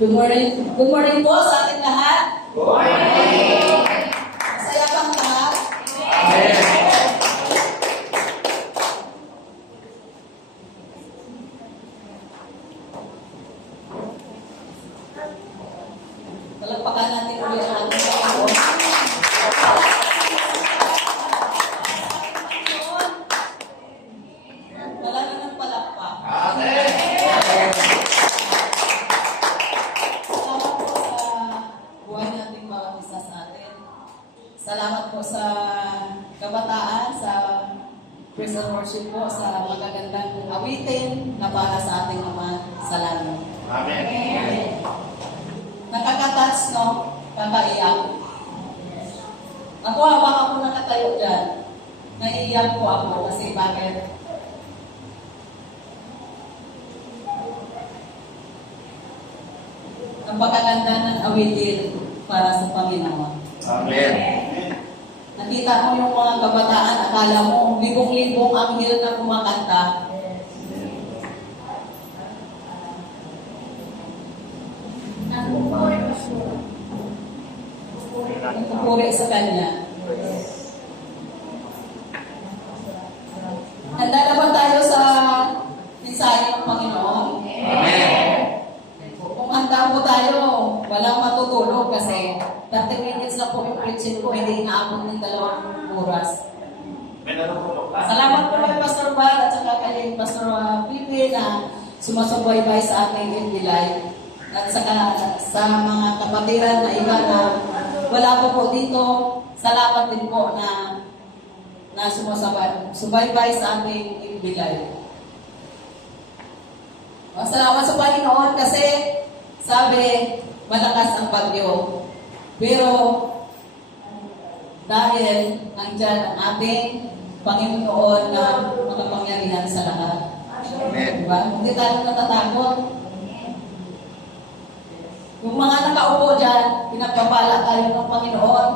Good morning. Good morning po sa ating lahat. Good morning. Masaya kang lahat. Amen. Palagpakan natin ulit ang ating Panginoon. Wala na ng palakpak. Amen. Salamat po sa kabataan, sa praise and worship po, sa magagandang awitin na para sa ating Ama sa langit. Amen. Nakakatats, no? Kakaiyak. Ako, habang ako nakatayo dyan, naiiyak po ako kasi bakit? Ang pagkaganda ng awitin para sa Panginoon. Amen. Nakita mo yung mga kabataan, akala mo, libong-libong anghel na kumakanta. Nagpupuri sa Kanya. Handa na ba tayo sa mensahe ng Panginoon? Amen. Kung handa po tayo, walang matutulog kasi 30 minutes na po yung preaching ko, hindi inaabot ng 2 oras. Salamat po kay Pastor Bar at saka kay Pastor Pipe na sumasubaybay sa ating FB Live. At saka sa mga kapatiran na iba na wala po dito, salamat din po na sumusubaybay sa ating FB Live. Salamat sa Panginoon kasi sabi, malakas ang bagyo. Pero, dahil nandyan ang ating Panginoon na makapangyarihan sa lahat. Amen. Diba? Hindi tayo natatakot. Yung mga nakaupo dyan, pinagpapala tayo ng Panginoon.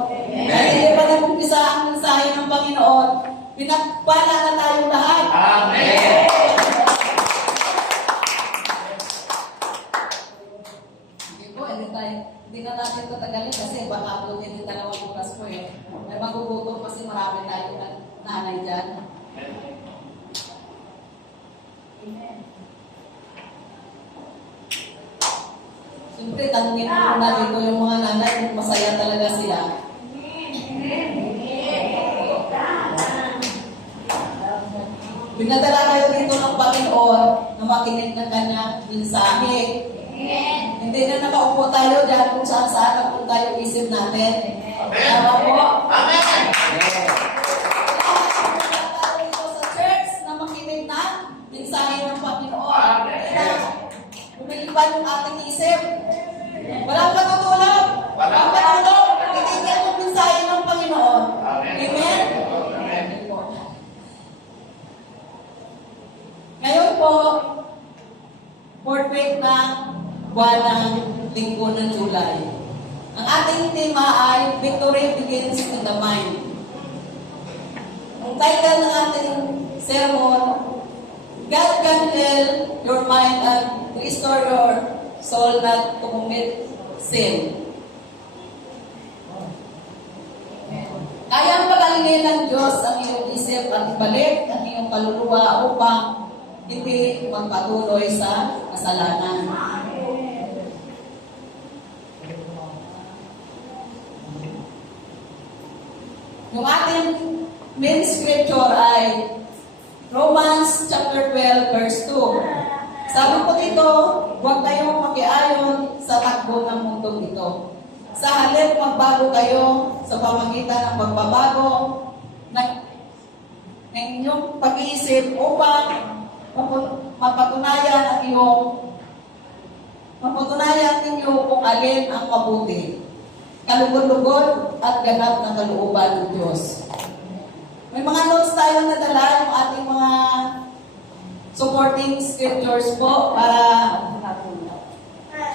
At hindi pa nag-umpisa ang mensahe ng Panginoon, pinagpala na tayong lahat. Amen. Hindi na natin tatagalin kasi baka abutin yung 2 oras po eh. May magugutom kasi marami tayong nanay dyan. Amen. Siyempre, tanungin mo muna dito yung mga nanay kung masaya talaga sila. Pinadala kayo dito ng Panginoon na makinig ng kanyang mensahe. Hindi na nakaupo tayo dyan kung saan-saan na kung tayo isip natin. Tama po? Amen! Tayo dito sa church na makinig na mensahe ng Panginoon. Lumilipan yung ating isip. Walang patutulog. Walang patutulog. Kitigyan yung mensahe ng Panginoon. Amen? Ngayon po, 4th week na buwan ng linggo ng July. Ang ating tema ay Victory Begins in the Mind. Ang title ng ating sermon, God can heal your mind and restore your soul not to commit sin. Kayang pagalingin ng Diyos ang iyong isip at ibalik ang iyong kaluluwa upang hindi magpatuloy sa kasalanan. Yung ating main scripture ay Romans chapter 12 verse 2. Sabi po dito, huwag kayong makiayon sa takbo ng mundong ito. Sa halip, magbago kayo sa pamagitan ng pagbabago ng inyong pag-iisip upang mapatunayan ninyo kung alin ang mabuti, kalugod-lugod at ganap na kalooban ng Diyos. sana nadala yung ating mga supporting scriptures po para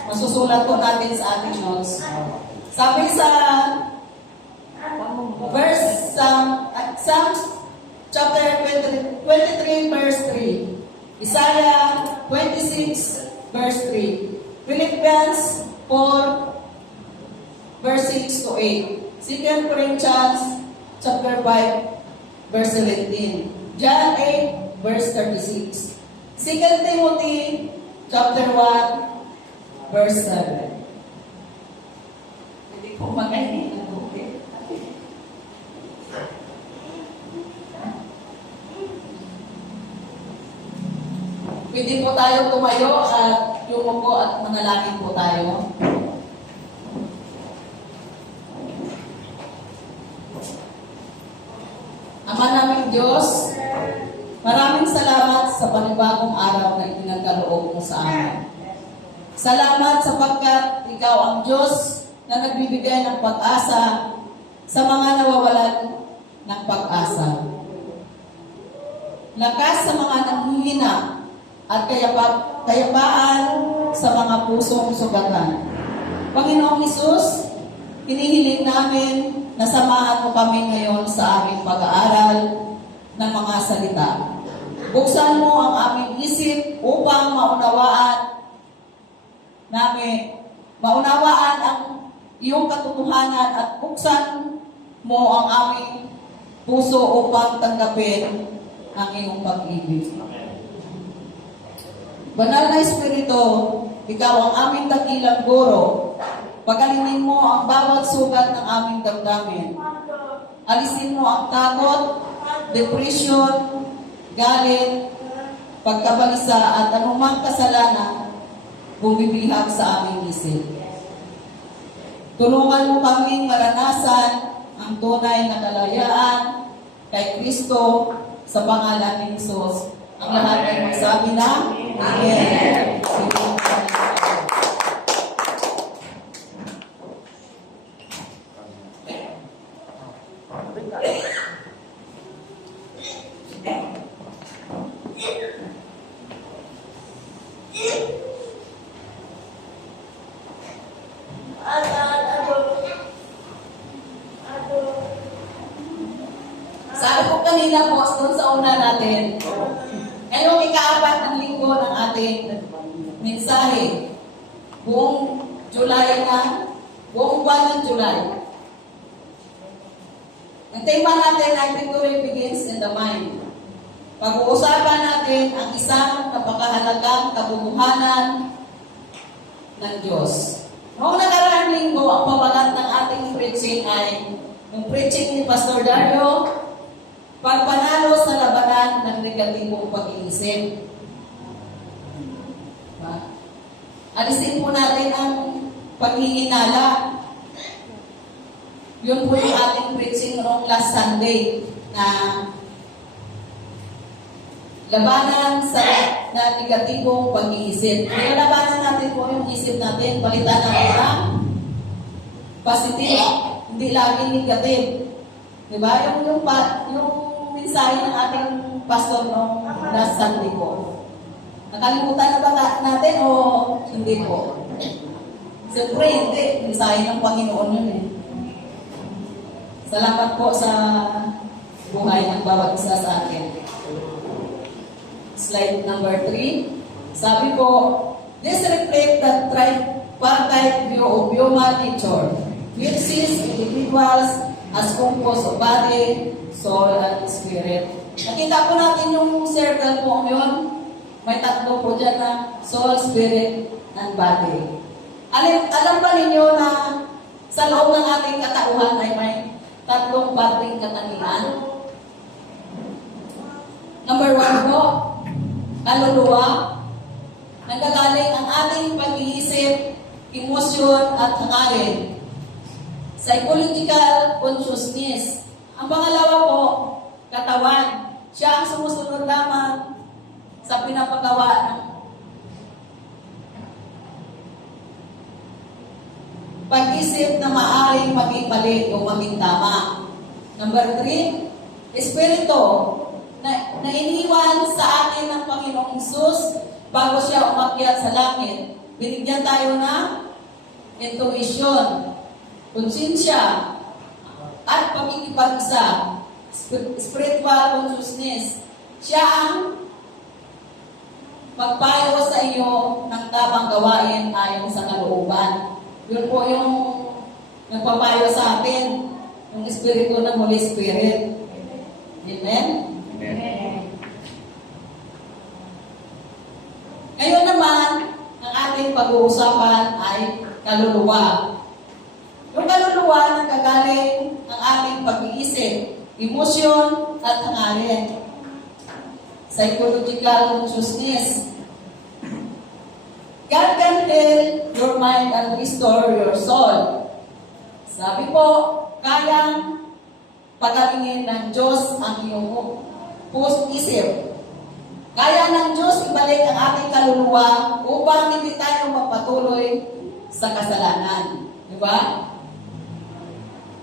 masusulat po natin sa ating notes. Sabi sa verse Psalms chapter 23 verse 3, Isaiah 26 verse 3, Philippians 4 verse 6 to 8, 2 Corinthians chapter 5 verse 17, John 8 verse 36, 2 Timothy chapter 1 verse 7. Hindi po magaling ang tubig. Pwede po tayo tumayo at yumuko at manalangin po tayo. Ama naming Diyos, maraming salamat sa panibagong araw na ipinagkaloob mo sa amin. Salamat sapagkat Ikaw ang Diyos na nagbibigay ng pag-asa sa mga nawawalan ng pag-asa. Lakas sa mga nanghihina at kayapaan sa mga pusong sugatan. Panginoong Hesus, hinihiling namin na samahan mo kami ngayon sa aming pag-aaral ng mga salita. Buksan mo ang aming isip upang maunawaan ang iyong katotohanan at buksan mo ang aming puso upang tanggapin ang iyong pag-ibig. Banal na Espiritu, Ikaw ang aming dakilang guro. Pagalingin mo ang bawat sugat ng aming damdamin. Alisin mo ang takot, depression, galit, pagkabalisa at anumang kasalanan bumibihag sa aming isip. Tulungan mo kaming maranasan ang tunay na kalayaan kay Kristo sa pangalan ni Jesus. Ang lahat ay magsabi na, Amen. Sabi ko kanina po, doon sa una natin, ngayong ika-4 ng linggo ng ating mensahe, buong July na, buong buwan ng July. Ang tema natin ay Victory Begins in the Mind. Pag-uusapan natin ang isang napakahalagang kabubuhanan ng Diyos. Noong nakaraang linggo, ang pawalan ng ating preaching ay yung preaching ni Pastor Dario, pagpanalo sa labanan ng negatibong pag-iisip. Alisin po natin ang paghihinala. Yun po yung ating preaching noong last Sunday na labanan sa na negatibong pag-iisip. Kaya labanan natin po yung isip natin, palitan natin ng positive, hindi laging negative. Diba? Yung mensahe ng ating pastor noong last Sunday po. Nakalimutan na ba natin o hindi po? Siyempre, hindi. Mensahe ng Panginoon yun eh. Salamat po sa buhay ng bawat isa sa atin. Slide number 3. Sabi po, this reflects the tripartite view of human nature, which sees individuals as composed of body, soul, and spirit. Nakita po natin yung circle po yun. May tatlo po dyan na soul, spirit, and body. Alam ba ninyo na sa loob ng ating katauhan ay may tatlong pating katangian? Number 1 po, kaluluwa. Nanggagaling ang ating pag-iisip, emosyon, at hangarin. Psychological consciousness. Ang pangalawa po, katawan. Siya ang sumusunod lamang sa pinapagawa ng pag-isip na maaaring maging mali o maging tama. Number 3, espiritu. na iniwan sa atin ng Panginoong Hesus bago siya umakyat sa langit. Binigyan tayo ng intuition, konsensya, at pagkikipag-isa, spiritual consciousness. Siya ang magpayo sa iyo ng tamang gawain ayon sa kalooban. Yun po yung nagpapayo sa atin, yung Espiritu ng Holy Spirit. Amen? Amen. Ngayon naman, ang ating pag-uusapan ay kaluluwa. Yung kaluluwa nagagaling ang ating pag-iisip, emosyon, at hangarin. Psychological consciousness. God can heal your mind and restore your soul. Sabi po, kayang pagalingin ng Diyos ang iyong puso-isip. Kaya ng Diyos ibalik ang ating kaluluwa upang hindi tayo magpatuloy sa kasalanan. Di ba?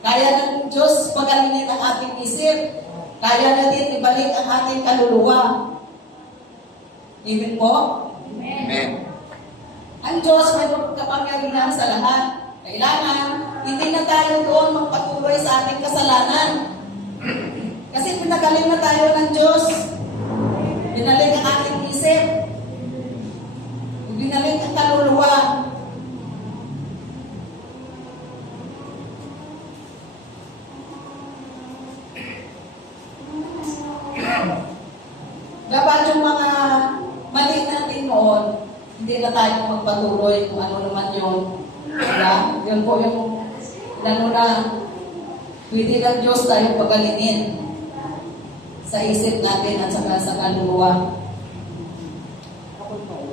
Kaya ng Diyos pagalingin ang ating isip. Kaya na din ibalik ang ating kaluluwa. Amen po? Amen. Ang Diyos may kapangyarihan sa lahat. Kailangan, hindi na tayo doon magpatuloy sa ating kasalanan. Kasi pinagaling na tayo ng Diyos. Binalik ang ating isip. Binalik ang kaluluwa. Dapat yung mga mali natin noon, hindi na tayo magpatuloy kung ano naman yun. Diba? Yun po yung lalo na pwede ng Diyos tayo pagalingin sa isip natin at saka sa kaluluwa.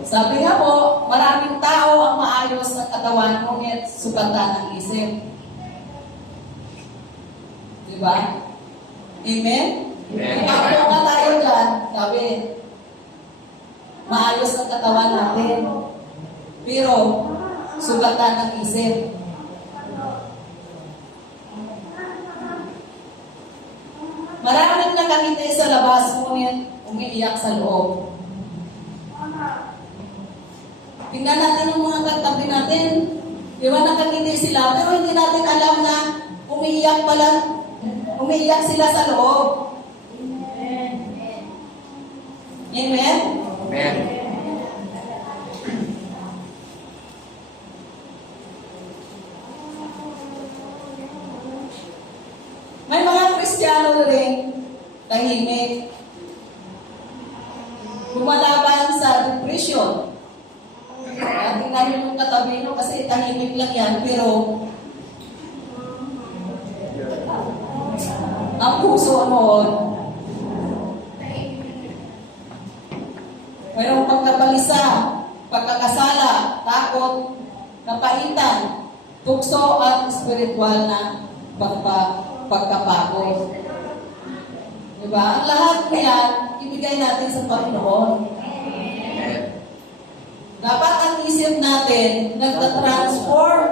Sabi nga po, maraming tao ang maayos sa katawan, ngunit sugatan ang isip. Diba? Amen? Amen. Kapag nga tayo dyan, sabi, maayos ang katawan natin, pero sugatan ang isip. Maraming nakangiti sa labas, ngunit umiiyak sa loob. Tingnan natin ang mga katabi natin. Di ba nakangiti sila, pero hindi natin alam na umiiyak pala, umiiyak sila sa loob. Amen? Amen. May mga Kristiyano rin, tahimik, lumalaban sa depression. Tingnan niyo yung katabi nyo kasi tahimik lang yan, pero ang puso noon, mayroong pagkabalisa, pagkakasala, takot, kapaitan, tukso at spiritual na pagkapagod. Diba? Ang lahat na yan, ibigay natin sa Panginoon. Dapat ang isip natin nagtatransform.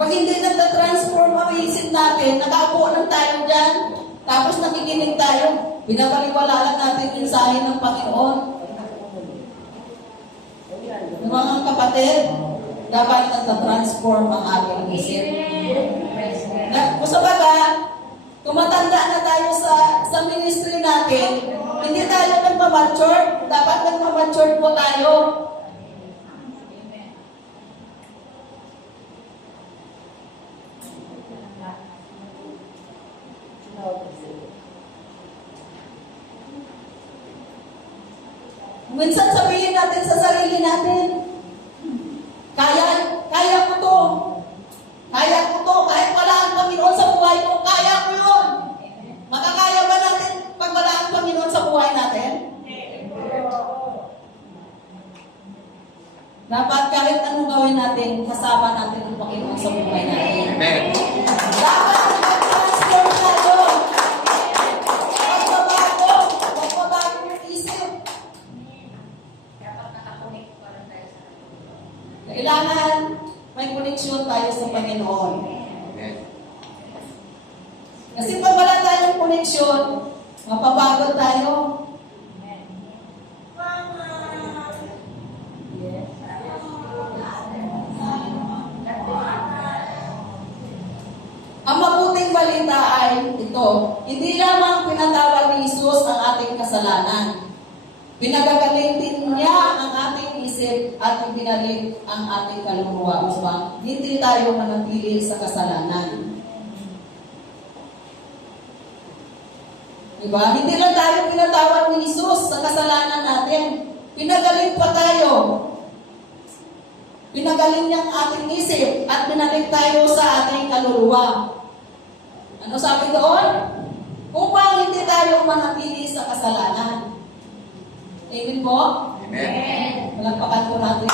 Pag hindi nagtatransform ang isip natin, nakaupo lang tayo dyan, tapos nakikinig tayo, binabaliwala lang natin yung mensahe ng Panginoon. Yung mga kapatid, dapat nagtatransform ang ating isip. Kung sa baga, tumatanda na tayo sa ministry natin, hindi tayo nagmamature, dapat nagmamature po tayo. Minsan sabihin natin sa sarili natin, kaya ko to. Kaya ko to. Kahit wala ang Panginoon sa buhay ko, kaya ko yun. Makakaya ba natin pag wala ang Panginoon sa buhay natin? Dapat kahit anong gawin natin, kasama natin ang Panginoon sa buhay natin. Amen. Dapat mag-transform tayo. Magbabago yung isip. Kailangan may koneksyon tayo sa Panginoon. Amen. Kasi pag wala tayong connection, mapapagod tayo. Ang mabuting balita ay ito, hindi lamang pinatawad ni Jesus ang ating kasalanan. Pinagagaling din niya ang ating isip at ibinalik ang ating kaluluwa upang hindi tayo manatili sa kasalanan. Diba? Hindi lang tayo pinatawad ni Jesus sa kasalanan natin. Pinagaling pa tayo. Pinagaling niya ang ating isip at binalik tayo sa ating kaluluwa. Ano sabi doon? Upang hindi tayo manatili sa kasalanan. Amen po? Amen. Malagpakan po natin.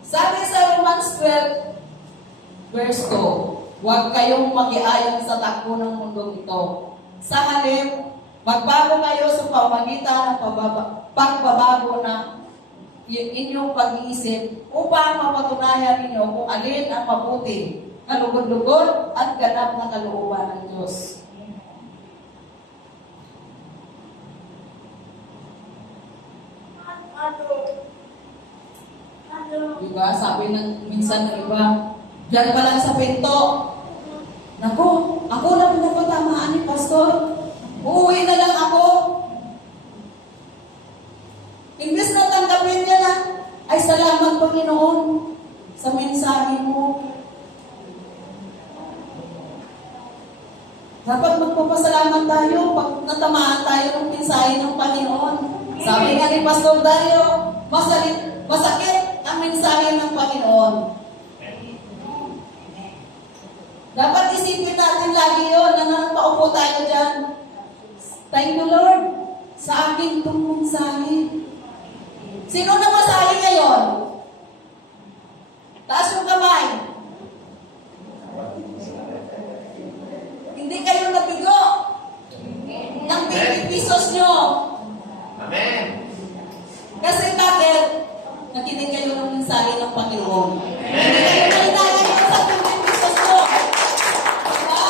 Sabi sa Romans 12, verse 2, huwag kayong makiayon sa takbo ng mundong ito. Sa halip, magbago kayo sa pamagitan ng pagbabago na inyong pag-iisip upang mapatunayan ninyo kung alin ang mabuti, kalugod-lugod at ganap na kalooban ng Diyos. Diba? Sabi ng minsan ng iba, diyan pa lang sa pinto, naku, ako na pinapatamaan ni Pastor. Uuwi na lang ako. Imbes na tanggapin niya na, ay salamat Panginoon sa mensahe mo. Dapat magpapasalamat tayo pag natamaan tayo ng mensahe ng Panginoon. Sabi nga ni Pastor Dario, masakit ang mensahe ng Panginoon. Dapat isipin natin lagi yun na paupo tayo dyan. Thank you Lord sa akin itong mensahe. Sino na masahe ngayon? Taas yung kamay. Hindi kayo nabigo ng 20 pesos nyo. Amen. Kasi bakit? Nakinig kayo ng mensahe ng Panginoon. Hindi kayo nalinayan sa 20 pesos nyo. Diba?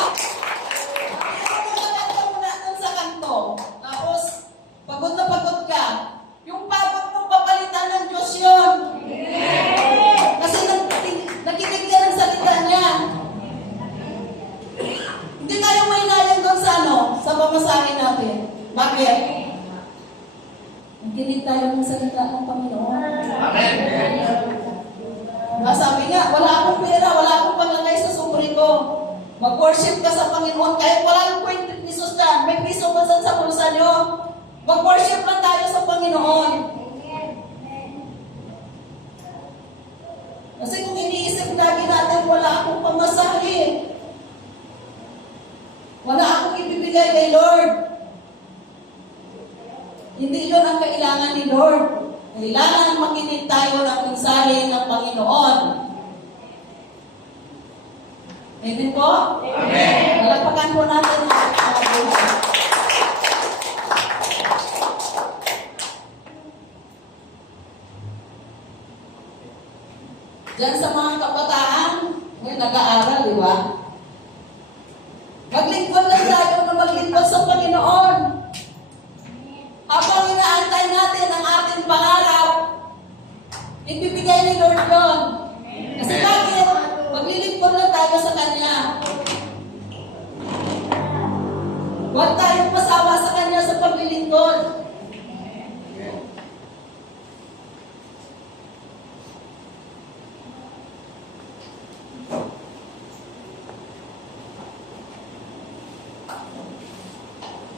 Pero maganda mo na doon sa kanto. Tapos, pagod na pagod ka. Yung pagod mo papalitan ng Diyos yun. Kasi nakinig ka ng salita niya. Hindi tayo mainayan doon sa sa pamasahe natin. Bakit? Nakinig tayo ng salita ng Panginoon. Amen. Sabi nga, wala akong pera, wala akong panglagay sa sumri ko. Mag-worship ka sa Panginoon kahit wala ng 20 pesos dyan. May piso ba sa bulsa nyo? Mag-worship lang tayo sa Panginoon. Kasi kung iniisip lagi natin, wala akong pamasahe. Wala akong ibibigay kay Lord. Hindi yun ang kailangan ni Lord. Kailangan makinig tayo ng mensahe ng Panginoon. Amen po? Amen. Malagpakan po natin ang mga buhay. Diyan sa mga kabataan, ngayon nag-aaral, di ba? Maglingkod lang tayo na maglingkod sa Panginoon. Habang inaantay natin ang ating pangarap, ibibigay ni Lord yun. Kasi bakit? Maglilingkod lang tayo sa Kanya. Huwag tayong masawa sa Kanya sa paglilingkod.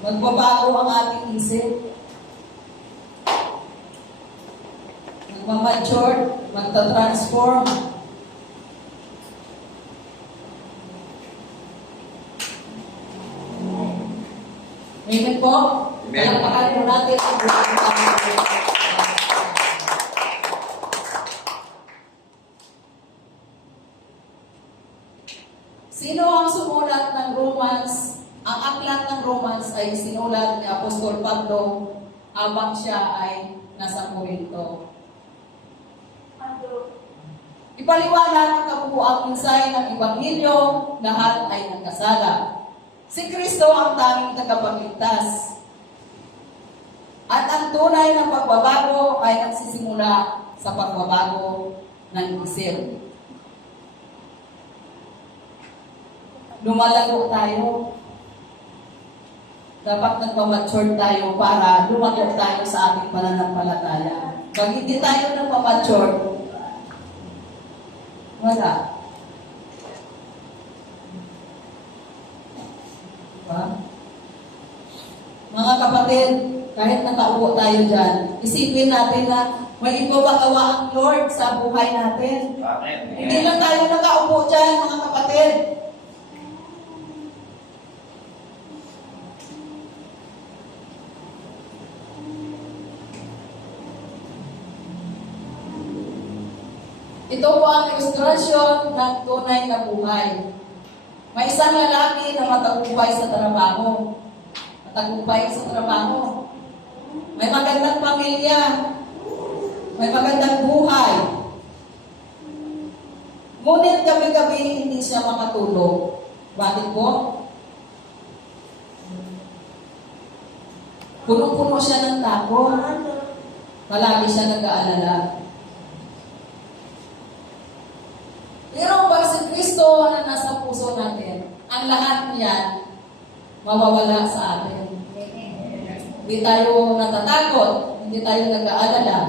Magbabago ang ating isip. Magmamature, magta-transform. Amen po? Amen. Palakpakan po natin ang buhay ng Panginoon. Sino ang sumulat ng Romans? Ang aklat ng Romans ay sinulat ni Apostol Pablo habang siya ay nasa Corinto. Ipaliwanag ang kabubuang mensahe ng Ebanghelyo, lahat ay nagkasala. Si Kristo ang tanging tagapagligtas. At ang tunay na pagbabago ay nagsisimula sa pagbabago ng isip. Lumalago tayo. Dapat nagpamature tayo para lumago tayo sa ating pananampalataya. Pag hindi tayo nagpamature, wala. Diba? Mga kapatid, kahit nakaupo tayo dyan, isipin natin na may ipawagawa ang Lord sa buhay natin. Amen. Hindi lang tayo nakaupo dyan, mga kapatid. Ito po ang ilustrasyon ng tunay na buhay. May isang lalaki na matagumpay sa trabaho. Matagumpay sa trabaho. May magandang pamilya. May magandang buhay. Ngunit gabi-gabi hindi siya makatulog. Bakit po? Punong-puno siya ng takot. Palagi siya nag-aalala. Pero pag si Kristo na nasa puso natin, ang lahat niyan mawawala sa atin. Hindi tayo natatakot, hindi tayo nag-aalala.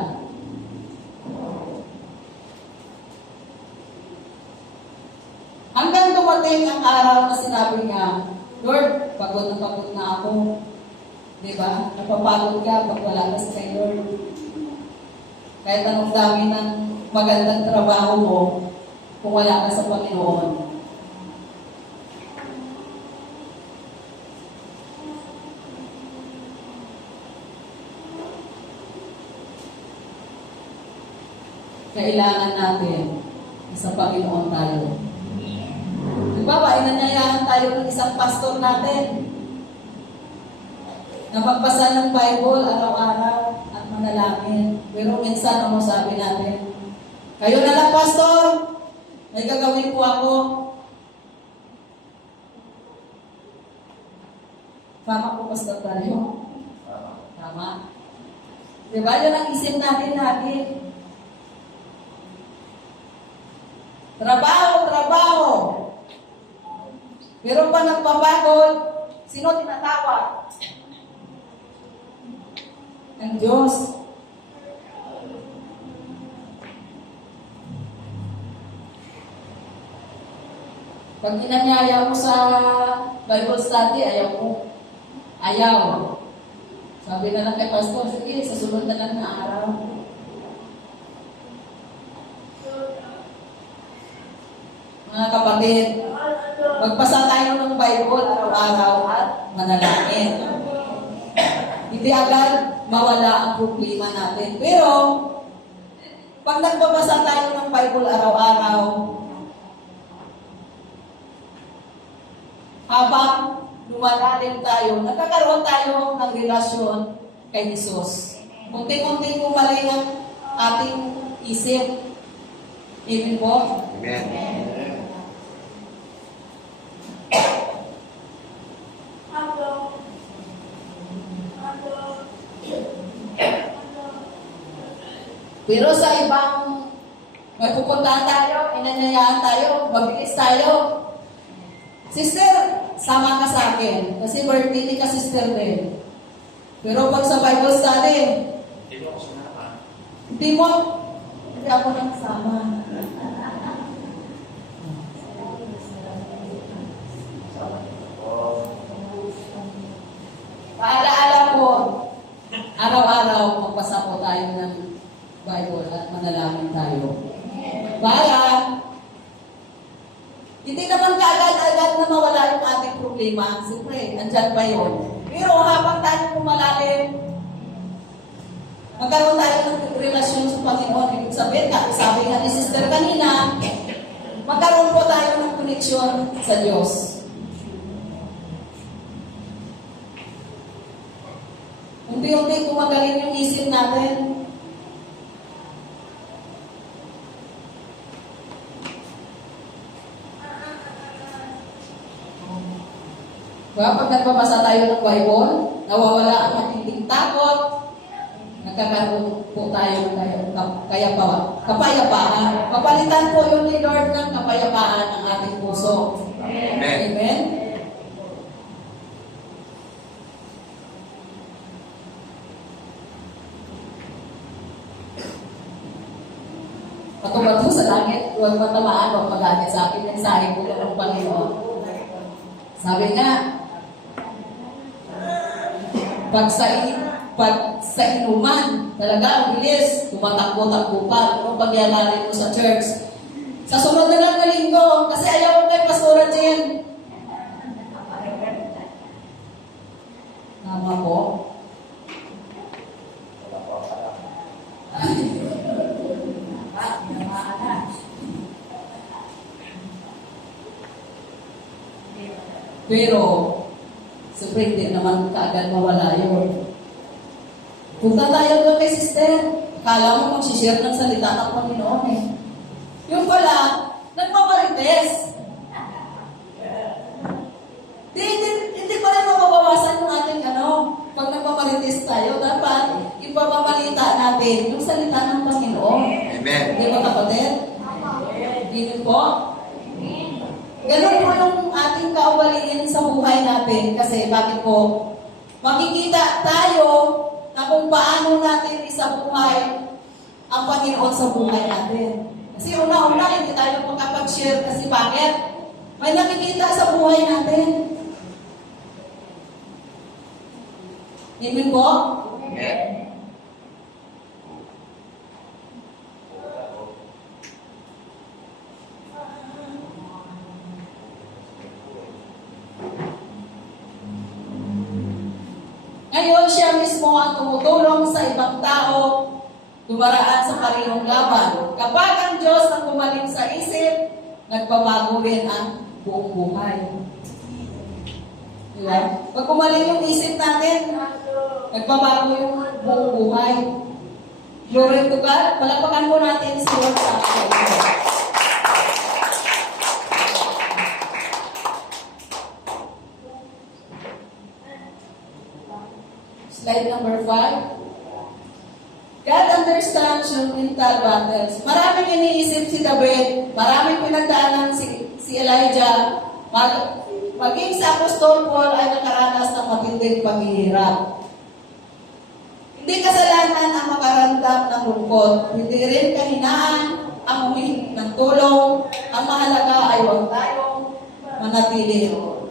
Hanggang dumating ang araw na sinabi niya, Lord, pagod na ako. Diba? Napapagod ka pag wala ka sa kay Lord. Kahit anong dami ng magandang trabaho mo, kung wala ka sa Panginoon. Kailangan natin sa Panginoon tayo. Diba ba, inanyayahan tayo ng isang pastor natin na magbasa ng Bible araw-araw at manalangin. Pero minsan, ano sabi natin? Kayo na lang, pastor! May gagawin po ako. Tama po, Pastor tayo. Tama. Diba? Yun ang isip natin lagi. Trabaho, trabaho. Pero pa nagpapagod, sino tinatawag? Ang Diyos. Pag inanyaya mo sa Bible study, ayaw mo. Ayaw. Sabi na lang kay Pastor, sige, sa sunod na lang na araw. Mga kapatid, magbasa tayo ng Bible araw-araw at manalangin. Hindi agad mawala ang problema natin. Pero, pag nagbabasa tayo ng Bible araw-araw, habang lumalalim tayo, nagkakaroon tayo ng relasyon kay Jesus. Kunti-kunti pumalay ang ating isip. Amen po? Amen. Pero sa ibang may pupuntahan tayo, inanyayahan tayo, mabilis tayo. Sister, sama ka sa akin. Kasi birthday ka, sister din. Pero pag sa Bible study, Hindi mo ako sinama. hindi ako nagsama. Paalaala po, araw-araw magbasa po tayo ng Bible at manalangin tayo. Para hindi naman kaagad-agad na mawala yung ating problema. Siyempre, andyan pa yun. Pero habang tayo pumalalim, magkaroon tayo ng relasyon sa Panginoon. Ibig sabihin, sabi nga ni sister kanina, magkaroon po tayo ng koneksyon sa Diyos. Unti-unti gumagaling yung isip natin. Pag nagbabasa tayo ng Bible, nawawala ang matinding takot, nagkakaroon po tayo ng kapayapaan. Kapalitan po yun ni Lord ng kapayapaan ng ating puso. Amen. Amen? Patungkol po sa langit, huwag matamaan o magalit sa akin ng sahi po ng Panginoon. Sabi nga, pag sa inuman, talaga ang bilis, tumatakbo-takbo pa. Kung pagyalarin mo sa church. Sa sunod na lang na linggo, kasi ayaw ko kay Pastora Jen. Tama po. Pero, siyempre hindi naman kaagad mawala yun. Punta tayo doon kay sister. Akala mo mag-share ng salita ng Panginoon eh. Yung pala, nagmamarites. Hindi pa rin mababawasan yung ating pag nagmamarites tayo, dapat ipapamalita natin yung salita ng Panginoon. Amen. Di ba kapatid? Hindi po? Ganun po yung ating kaugalian sa buhay natin. Kasi bakit po? Makikita tayo na kung paano natin isabuhay ang Panginoon sa buhay natin. Kasi una-una, hindi tayo makapag-share kasi bakit? May nakikita sa buhay natin. Amen po? Amen. Ngayon, siya mismo ang tumutulong sa ibang tao dumaraan sa parehong laban. Kapag ang Diyos ang gumaling sa isip, nagbabago rin ang buong buhay. Diba? Pag gumaling yung isip natin, nagbabago yung buong buhay. Glory to God. Palapakan po natin si Lord sa akin. Slide number 5. God understands your mental battles. Maraming iniisip si David, maraming pinagdaanan si Elijah, maging si Apostol Paul ay nakaranas ng matinding paghihirap. Hindi kasalanan ang makaramdam ng lungkot, hindi rin kahinaan ang humihingi ng tulong, ang mahalaga ay huwag tayong manatili roon.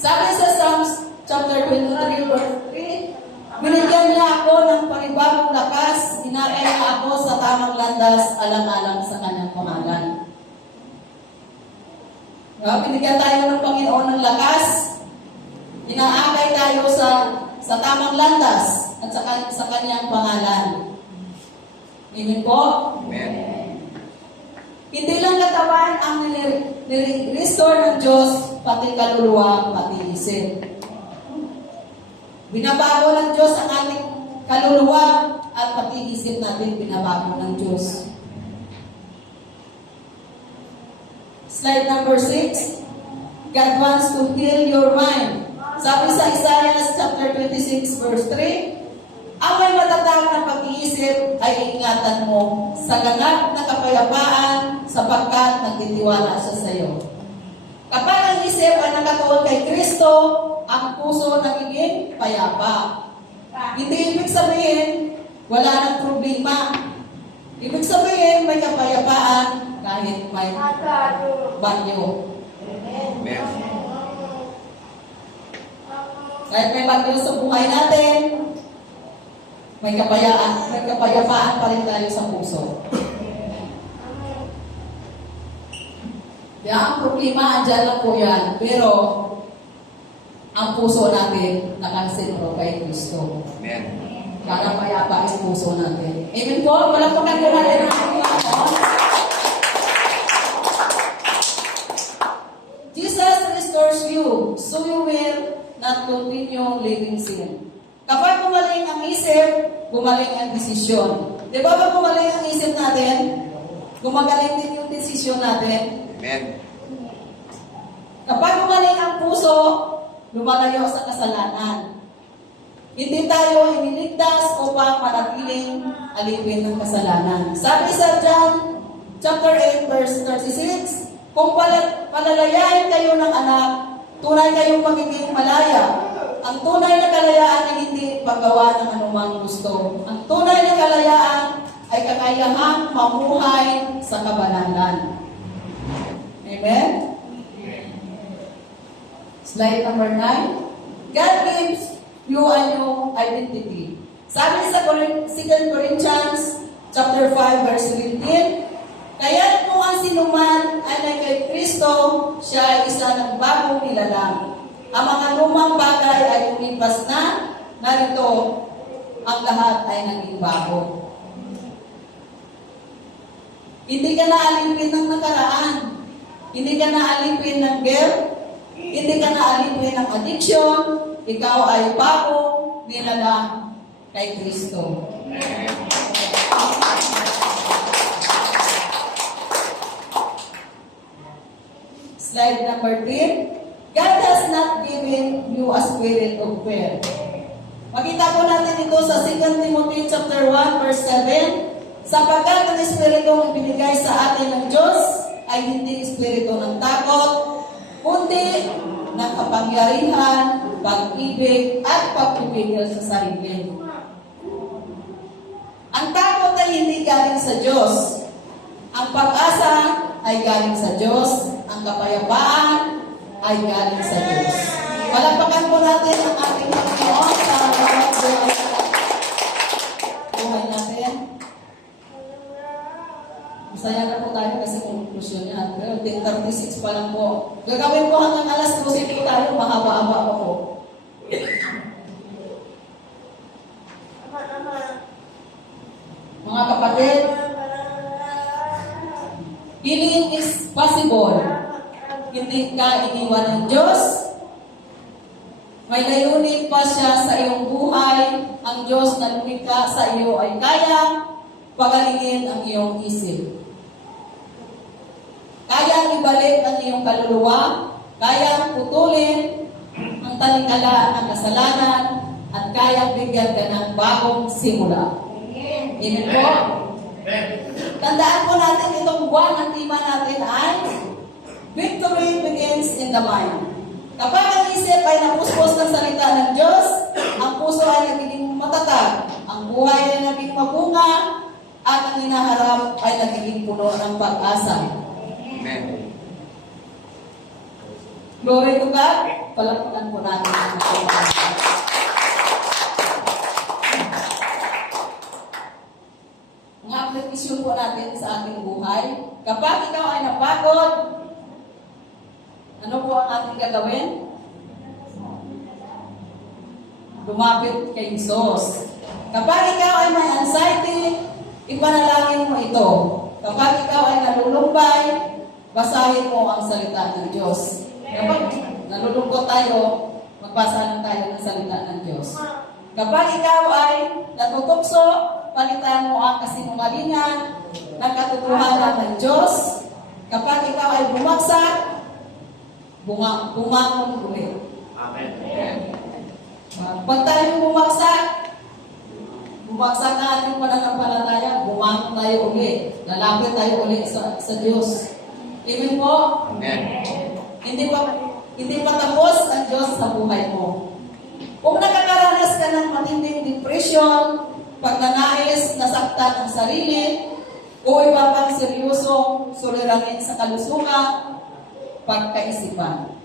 Sabi sa Psalms chapter 23, verse 3, binigyan niya ako ng panibagong lakas, inaray niya ako sa tamang landas, alang-alang sa kanyang pangalan. Binigyan tayo ng Panginoon ng lakas, inaakay tayo sa tamang landas, at sa kanyang pangalan. Amen po? Amen. Hindi lang katawan ang nire-restore ng Diyos, pati kaluluwa, pati isip. Binabago ng Diyos ang ating kaluluwa at pati isip natin binabago ng Diyos. Slide number 6. God wants to heal your mind. Sabi sa Isaiah chapter 26 verse 3, ang may matatag na pag-iisip ay ingatan mo sa ganap na kapayapaan sapagkat nagtitiwala siya sa iyo. Kapag ang isip ay nakatuon kay Kristo, ang puso nagiging payapa. Hindi ibig sabihin, wala nang problema. Ibig sabihin, may kapayapaan kahit may bagyo. Amen. Kahit may bagyo sa buhay natin, may kapayapaan pa rin tayo sa puso. Kaya ang problema, andyan lang po yan. Pero, ang puso natin nakasentro kay Kristo. Amen. Para payapa ang puso natin. Amen po? Palakpakan po natin ang ating Panginoon. Jesus restores you, so you will not continue living sin. Kapag gumaling ang isip, gumaling ang desisyon. Di ba gumaling ang isip natin? Gumagaling din yung desisyon natin. Amen. Kapag gumaling ang puso, lumalayo sa kasalanan. Hindi tayo iniligtas upang manatiling alipin ng kasalanan. Sabi sa John chapter 8 verse 36, kung palalayain kayo ng anak, tunay kayong magiging malaya. Ang tunay na kalayaan ay hindi paggawa ng anumang gusto. Ang tunay na kalayaan ay kakayahang mamuhay sa kabanalan. Amen? Slide number 9. God gives you a new identity. Sabi sa 2 Corinthians chapter 5 verse 15, kaya't kung ang sinuman ay na kay Kristo, siya ay isa ng bagong nilalang. Ang mga lumang bagay ay lumipas na, narito ang lahat ay naging bago. Hindi ka na alipin ng nakaraan. Hindi ka na alipin ng guilt. Hindi ka na alipin ng addiction. Ikaw ay bagong nilalang kay Kristo. Slide number 10. God has not given you a spirit of fear. Makita po natin ito sa 2 Timothy chapter 1 verse 7. Sapagkat ang Espiritong ibinigay sa atin ng Diyos ay hindi Espiritu ng takot, kundi ng kapangyarihan, pag-ibig, at pagpipigil sa sarili. Ang takot ay hindi galing sa Diyos. Ang pag-asa ay galing sa Diyos. Ang kapayapaan ay galing sa Diyos. Palakpakan po natin ang ating Panginoon sa mga Diyos. Buhay natin. Masaya na po tayo kasi conclusion niya. Pero 10:36 pa lang po. Gagawin po hanggang alas 12 po tayo. Mahaba-haba pa po. Mga kapatid, healing is possible. Hindi ka iniwan ng Diyos. May layunin pa siya sa iyong buhay. Ang Diyos na lumikha sa iyo ay kaya pagalingin ang iyong isip. Kaya ibalik ang iyong kaluluwa. Kaya putulin ang talikala ng kasalanan at kaya bigyan ka ng bagong simula. Amen po. Tandaan po natin itong buwan, ang tema natin ay Victory begins in the mind. Kapag ang isip ay napuspos ng salita ng Diyos, ang puso ay nagiging matatag, ang buhay ay naging mabunga, at ang hinaharap ay nagiging puno ng pag-asa. Amen. Glory to God. Palakpakan po natin ang Panginoon. Mga application po natin sa ating buhay. Kapag ikaw ay napagod, ano po ang ating gagawin? Lumapit kay Jesus. Kapag ikaw ay may anxiety, ipanalangin mo ito. Kapag ikaw ay nalulumbay, basahin mo ang salita ng Diyos. Kapag nalulungkot tayo, magbasa lang tayo ng salita ng Diyos. Kapag ikaw ay natutukso, palitan mo ang kasinungalingan ng katotohanan ng Diyos. Kapag ikaw ay bumagsak, bumangon ulit. Amen. Pag tayo bumagsak na ating pananampalataya, bumangon tayo ulit. Lalapit tayo ulit sa Diyos. Amen po? Amen. Hindi pa tapos ang Diyos sa buhay mo. Kung nakakaranas ka ng matinding depression, pagnanais, nasaktan ang sarili, o iba pang seryosong suliranin sa kalusugan, pagkaisipan.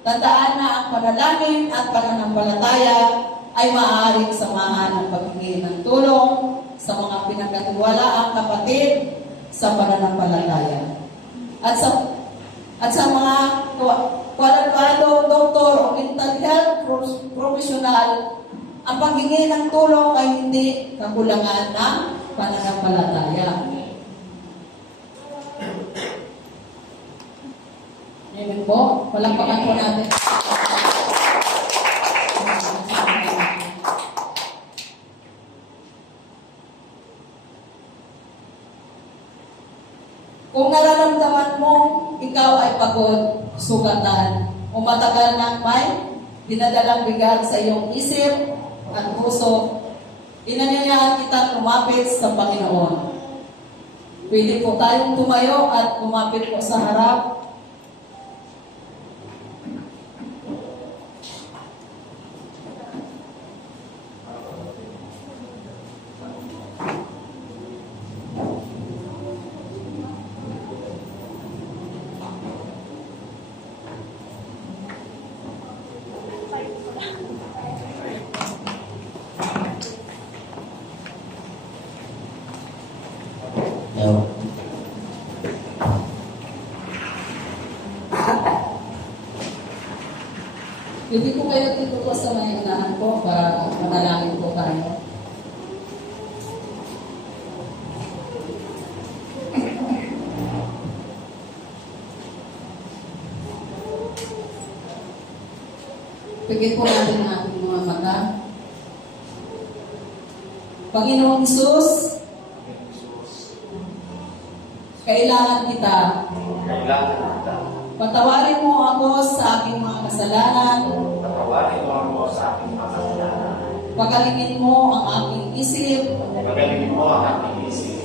Tandaan na ang panalangin at pananampalataya ay maaaring samahan ng paghingi ng tulong sa mga pinagkatiwalaang kapatid sa pananampalataya. At sa mga kwalifikadong doktor o mental health professional, ang paghingi ng tulong ay hindi kakulangan ng pananampalataya. Amen po. Palakpakan po natin. Kung nararamdaman mo ikaw ay pagod, sugatan o matagal nang may dinadalang bigat sa iyong isip at puso, inanyayahan kitang lumapit sa Panginoon. Pwede po tayong tumayo at lumapit po sa harap. No. Pwede po kayo dito po sa may unahan po para manalangin po tayo. Pagkat po natin ang ating mga mata. Panginoong Hesus, kailangan kita. Kailangan kita. Patawarin mo ako sa aking mga kasalanan. Patawarin mo ako sa aking mga kasalanan. Pagalingin mo ang aking isip. Pagalingin mo ang aking isip.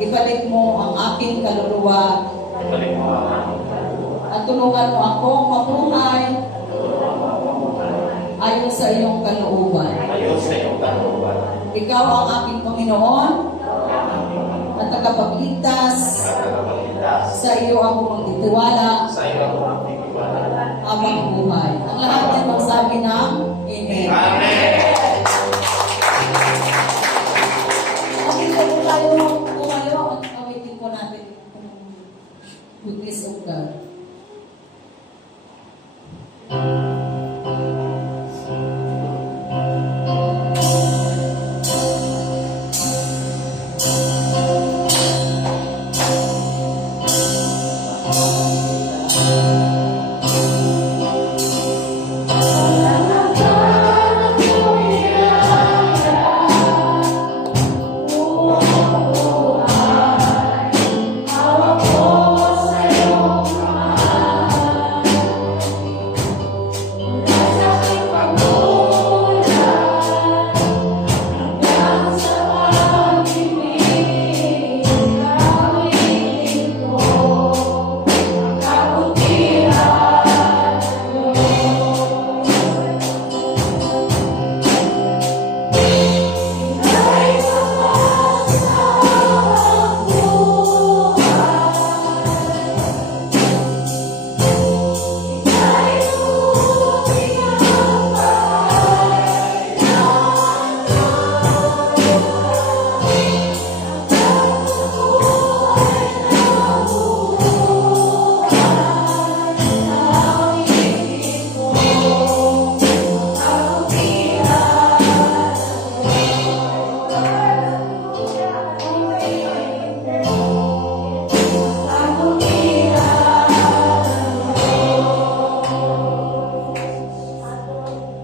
Ibalik mo ang aking kaluluwa. Ibalik mo ang aking kaluluwa. At tulungan mo akong mabuhay ayon sa iyong kalooban. Ayon sa iyong kalooban. Ikaw ang aking Panginoon at tagapagligtas. Sa iyo ako magtitiwala Sa iyo ako magtitiwala. habang buhay. Ang lahat ay magsabi ng Amen. Amen. Okay po tayo tumayo at awitin po natin ang goodness of God.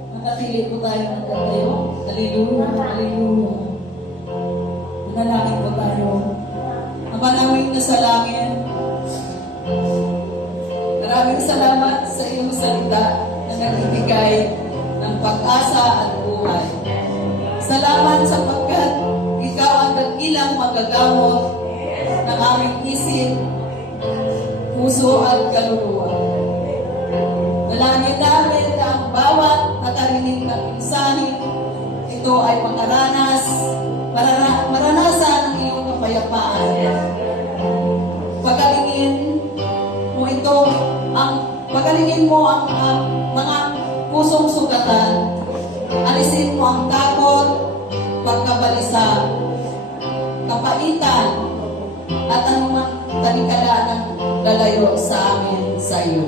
Manatili po tayo ng tayo. Hallelujah, hallelujah. Manalangin po tayo. Ama namin na sa langit, maraming salamat sa iyong salita na nagbibigay ng pag-asa at buhay. Salamat sapagkat ikaw ang dakilang magagamot ng aming isip, puso at kaluluwa. Dalangin namin na ang bawat nakarinig ng mensahe, ito ay maranasan ng iyong kapayapaan. Pagalingin mo ang mga pusong sugatan. Alisin mo ang takot, pagkabalisa, kapaitan, at anumang talikala ng lalayo sa amin sa iyo.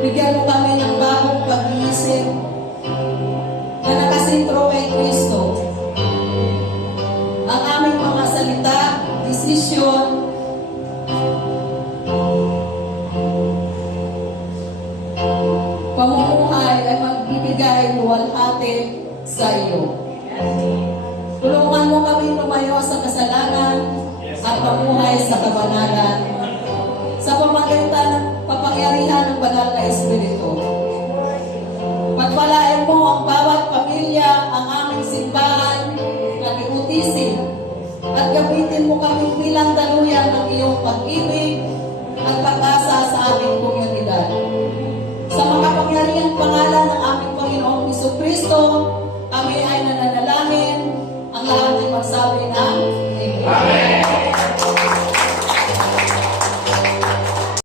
Bigyan mo kami ng bagong pag-iisip na nakasintro kay Kristo. Ang aming mga salita, desisyon, pamumuhay ay magbibigay luwalhati sa iyo. Tulungan mo kami lumayo sa kasalanan at mamuhay sa kabanalan sa pamamagitan ng kapangyarihan ng banal na Espiritu. Pagpalain mo ang bawat pamilya, ang aming simbahan na kiutisin, at gamitin mo kami bilang daluyan ng iyong pag-ibig at pag-asa sa aming komunidad. Sa makapangyarihang pangalan ng aming Panginoong Jesucristo, kami ay nananalangin. Ang lahat ay magsabi ng Amen. Amen.